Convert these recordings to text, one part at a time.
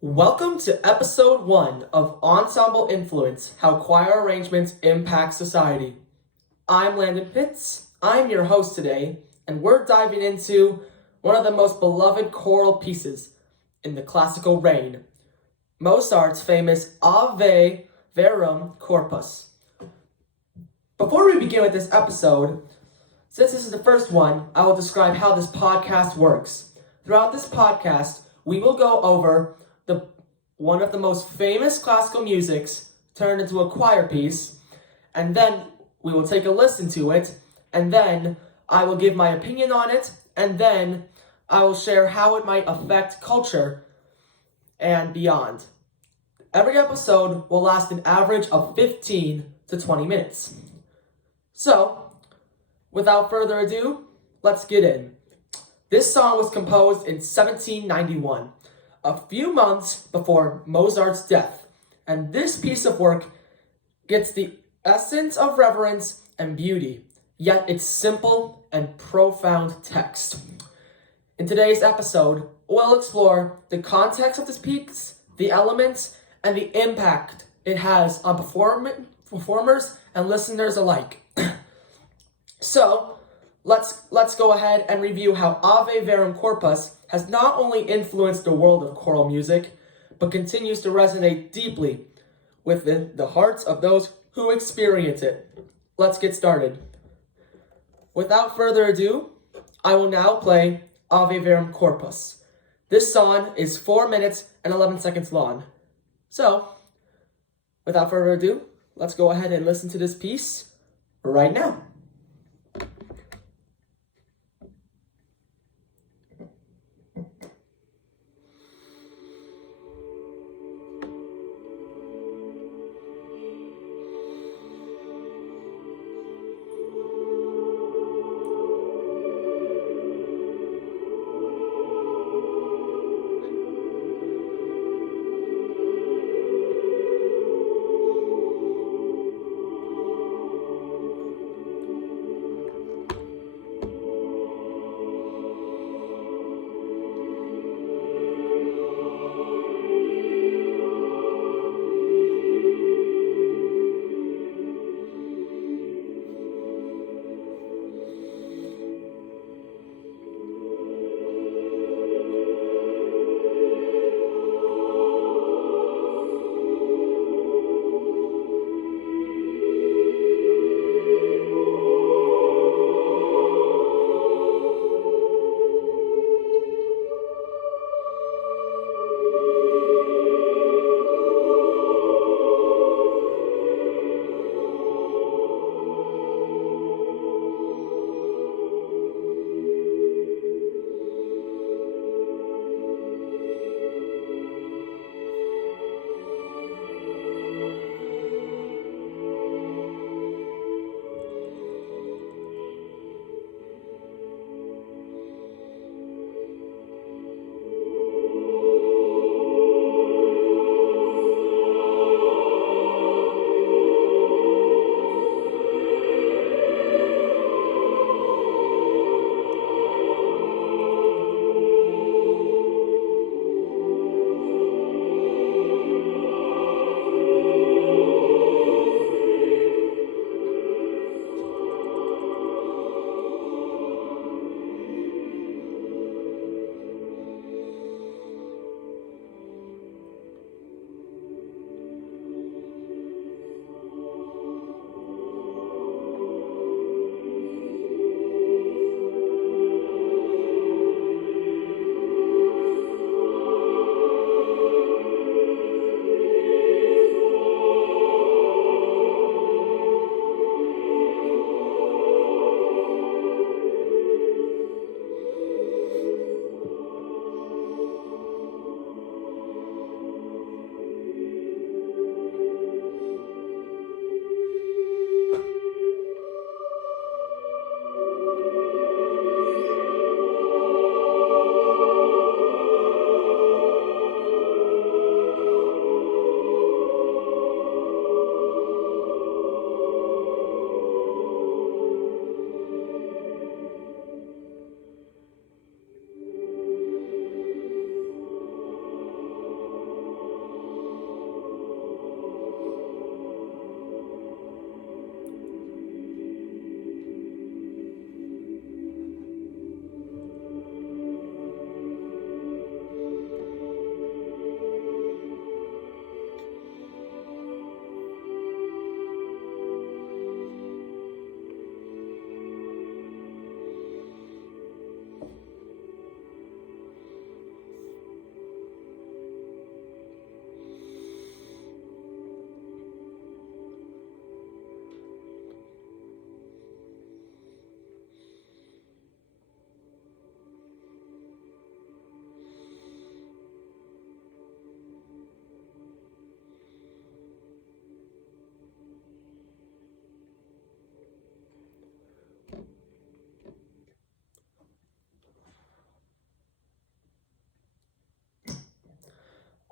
Welcome to episode 1 of Ensemble Influence, How Choir Arrangements Impact Society. I'm Landon Pitts, I'm your host today, and we're diving into one of the most beloved choral pieces in the classical reign, Mozart's famous Ave Verum Corpus. Before we begin with this episode, since this is the first one, I will describe how this podcast works. Throughout this podcast, we will go over one of the most famous classical musics turned into a choir piece, and then we will take a listen to it, and then I will give my opinion on it, and then I will share how it might affect culture and beyond. Every episode will last an average of 15 to 20 minutes. So, without further ado, let's get in. This song was composed in 1791. A few months before Mozart's death, and this piece of work gets the essence of reverence and beauty, yet its simple and profound text. In today's episode, we'll explore the context of this piece, the elements, and the impact it has on performers and listeners alike. So, let's go ahead and review how Ave Verum Corpus has not only influenced the world of choral music, but continues to resonate deeply within the hearts of those who experience it. Let's get started. Without further ado, I will now play Ave Verum Corpus. This song is 4 minutes and 11 seconds long. So, without further ado, let's go ahead and listen to this piece right now.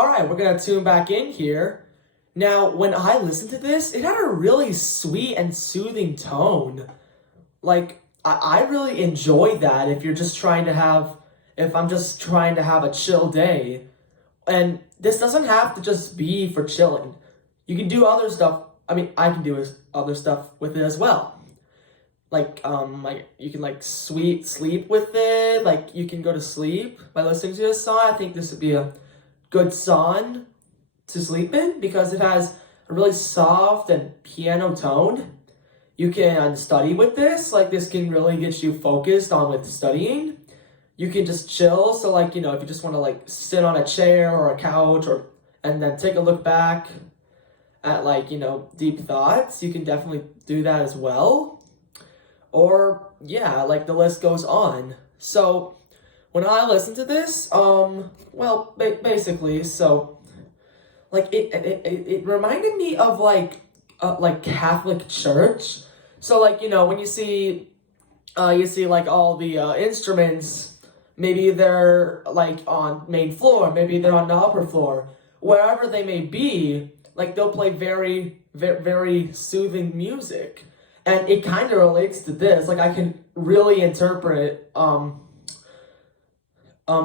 Alright, we're gonna tune back in here. Now, when I listened to this, it had a really sweet and soothing tone. Like, I really enjoy that if I'm just trying to have a chill day. And this doesn't have to just be for chilling. You can do other stuff. I mean, I can do other stuff with it as well. Like you can like sweet sleep with it. Like you can go to sleep by listening to this song. I think this would be a good song to sleep in because it has a really soft and piano tone. You can study with this. Like this can really get you focused on with studying. You can just chill. So like, you know, if you just want to like sit on a chair or a couch and then take a look back at like, you know, deep thoughts, you can definitely do that as well. Or yeah, like the list goes on. So when I listen to this, basically, so like it reminded me of like Catholic Church. So like, you know, when you see like all the instruments, maybe they're like on main floor, maybe they're on the upper floor, wherever they may be, like they'll play very, very, very soothing music. And it kind of relates to this. Like I can really interpret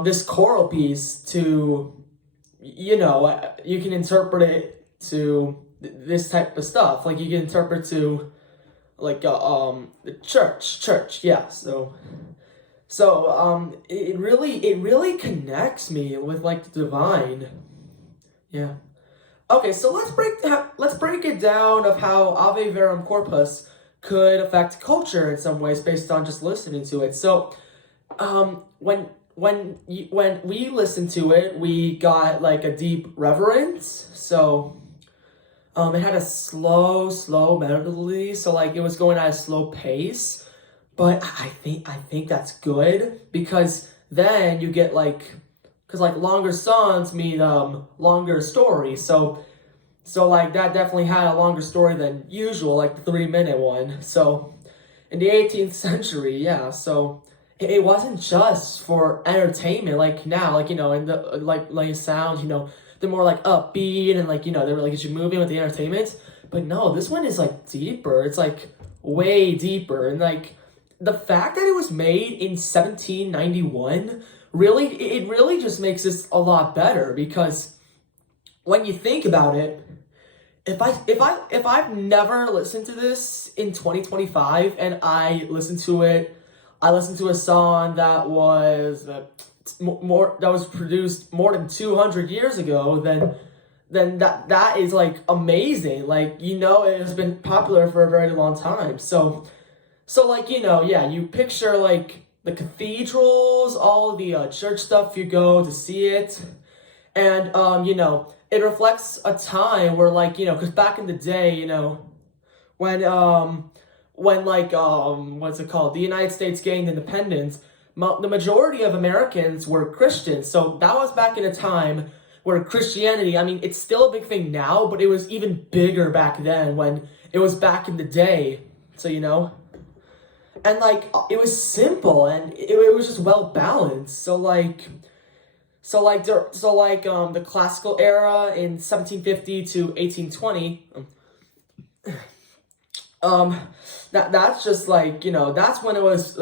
this choral piece to, you know, you can interpret it to this type of stuff. Like you can interpret to like the church, yeah. So it really connects me with like the divine. Yeah. Okay, so let's break it down of how Ave Verum Corpus could affect culture in some ways based on just listening to it. So, when we listened to it, we got like a deep reverence. So, it had a slow melody. So like it was going at a slow pace, but I think that's good because then you get because like longer songs mean longer stories. So like that definitely had a longer story than usual, like the 3-minute one. So in the 18th century, yeah. So it wasn't just for entertainment like now, like you know, and the like sounds, you know, they're more like upbeat and like you know they really get you moving with the entertainment. But no, this one is like deeper. It's like way deeper, and like the fact that it was made in 1791 really just makes this a lot better because when you think about it, if I've never listened to this in 2025 and I listened to a song that was produced more than 200 years ago, then that is like amazing. Like you know, it has been popular for a very long time. So like you know, yeah, you picture like the cathedrals, all of the church stuff you go to see it, and you know. It reflects a time where, like, you know, because back in the day, you know, when what's it called? The United States gained independence, the majority of Americans were Christians. So that was back in a time where Christianity, I mean, it's still a big thing now, but it was even bigger back then when it was back in the day. So, you know, and like, it was simple and it was just well balanced. The classical era in 1750 to 1820, that's just like, you know, that's when it was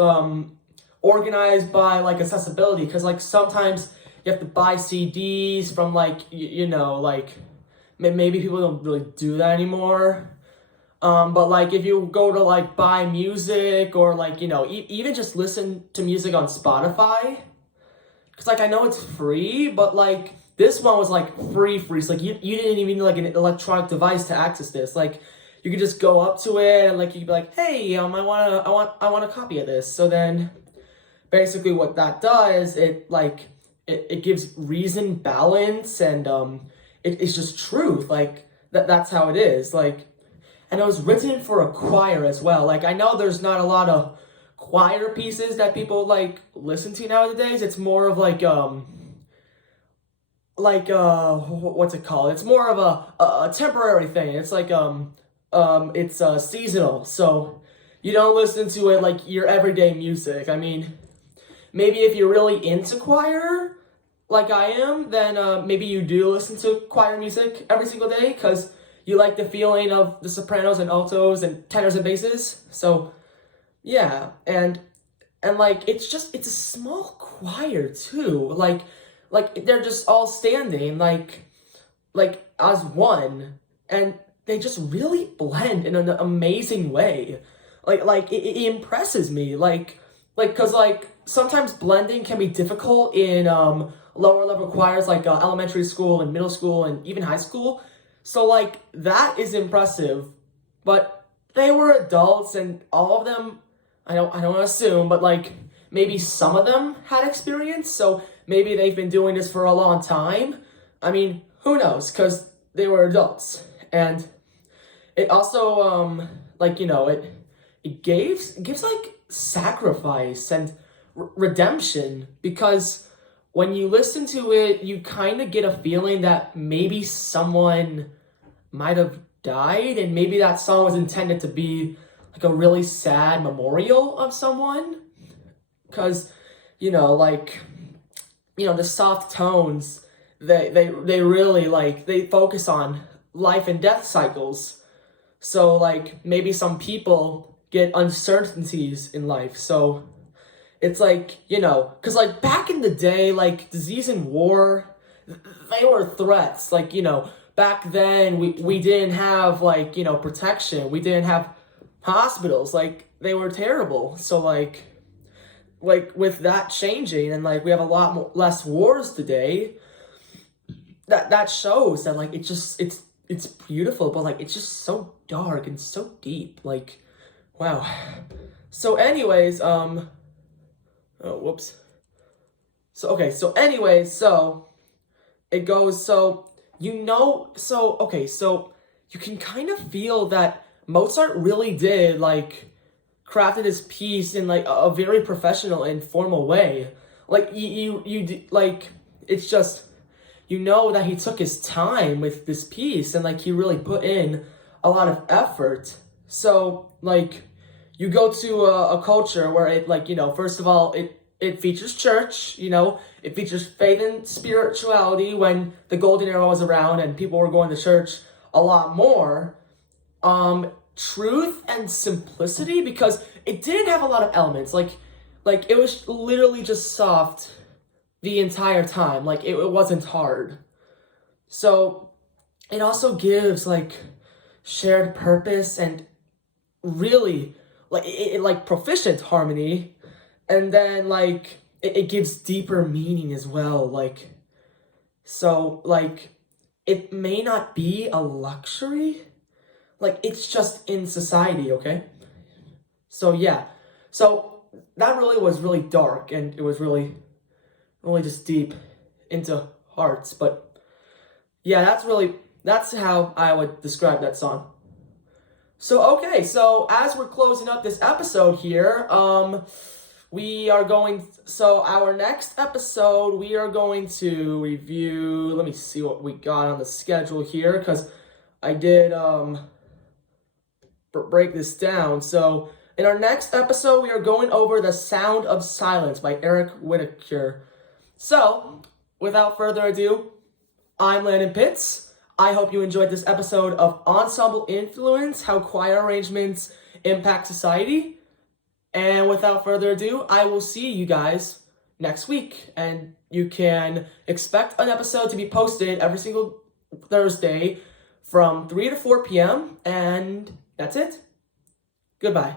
organized by like accessibility, because like sometimes you have to buy CDs from like you know, like maybe people don't really do that anymore. But like if you go to like buy music or like, you know, even just listen to music on Spotify. Cause like I know it's free, but like this one was like free. So like you didn't even need like an electronic device to access this. Like you could just go up to it and like you could be like, hey, I want a copy of this. So then basically what that does, it gives reason, balance, and it's just truth. Like that's how it is. Like, and it was written for a choir as well. Like I know there's not a lot of choir pieces that people like listen to nowadays. It's more of what's it called? It's more of a temporary thing. It's like it's seasonal. So you don't listen to it like your everyday music. I mean, maybe if you're really into choir, like I am, then maybe you do listen to choir music every single day because you like the feeling of the sopranos and altos and tenors and basses. So yeah, and like it's a small choir too. Like they're just all standing like as one, and they just really blend in an amazing way. It impresses me. Cause like sometimes blending can be difficult in lower level choirs like elementary school and middle school and even high school. So like that is impressive, but they were adults and all of them. I don't want to assume, but like maybe some of them had experience, so maybe they've been doing this for a long time. I mean, who knows? Because they were adults, and it also it gives like sacrifice and redemption, because when you listen to it, you kind of get a feeling that maybe someone might have died, and maybe that song was intended to be like a really sad memorial of someone, because the soft tones, they really they focus on life and death cycles. So like maybe some people get uncertainties in life, so it's like, because like back in the day, like disease and war, they were threats. Like, back then we didn't have protection. We didn't have hospitals. Like they were terrible. So like with that changing, and like we have a lot less wars today, that shows that like it's beautiful, but like it's just so dark and so deep. Like, wow. So anyways, oh, whoops. So anyways, so it goes, so you can kind of feel that Mozart really did crafted his piece in like a very professional and formal way. Like it's just, that he took his time with this piece, and like he really put in a lot of effort. So like you go to a culture where it first of all, it features church, it features faith and spirituality when the golden era was around and people were going to church a lot more. Truth and simplicity, because it didn't have a lot of elements. Like it was literally just soft the entire time. Like it wasn't hard. So it also gives like shared purpose and really like proficient harmony, and then like it gives deeper meaning as well. So it may not be a luxury, like it's just in society, okay? So yeah, so that really was really dark, and it was really just deep into hearts. But yeah, that's how I would describe that song. So okay, so as we're closing up this episode here, our next episode, we are going to review, let me see what we got on the schedule here, because I did break this down. So in our next episode, we are going over The Sound of Silence by Eric Whitacre. So without further ado, I'm Landon Pitts. I hope you enjoyed this episode of Ensemble Influence, How Choir Arrangements Impact Society. And without further ado, I will see you guys next week. And you can expect an episode to be posted every single Thursday from 3 to 4 p.m. And that's it. Goodbye.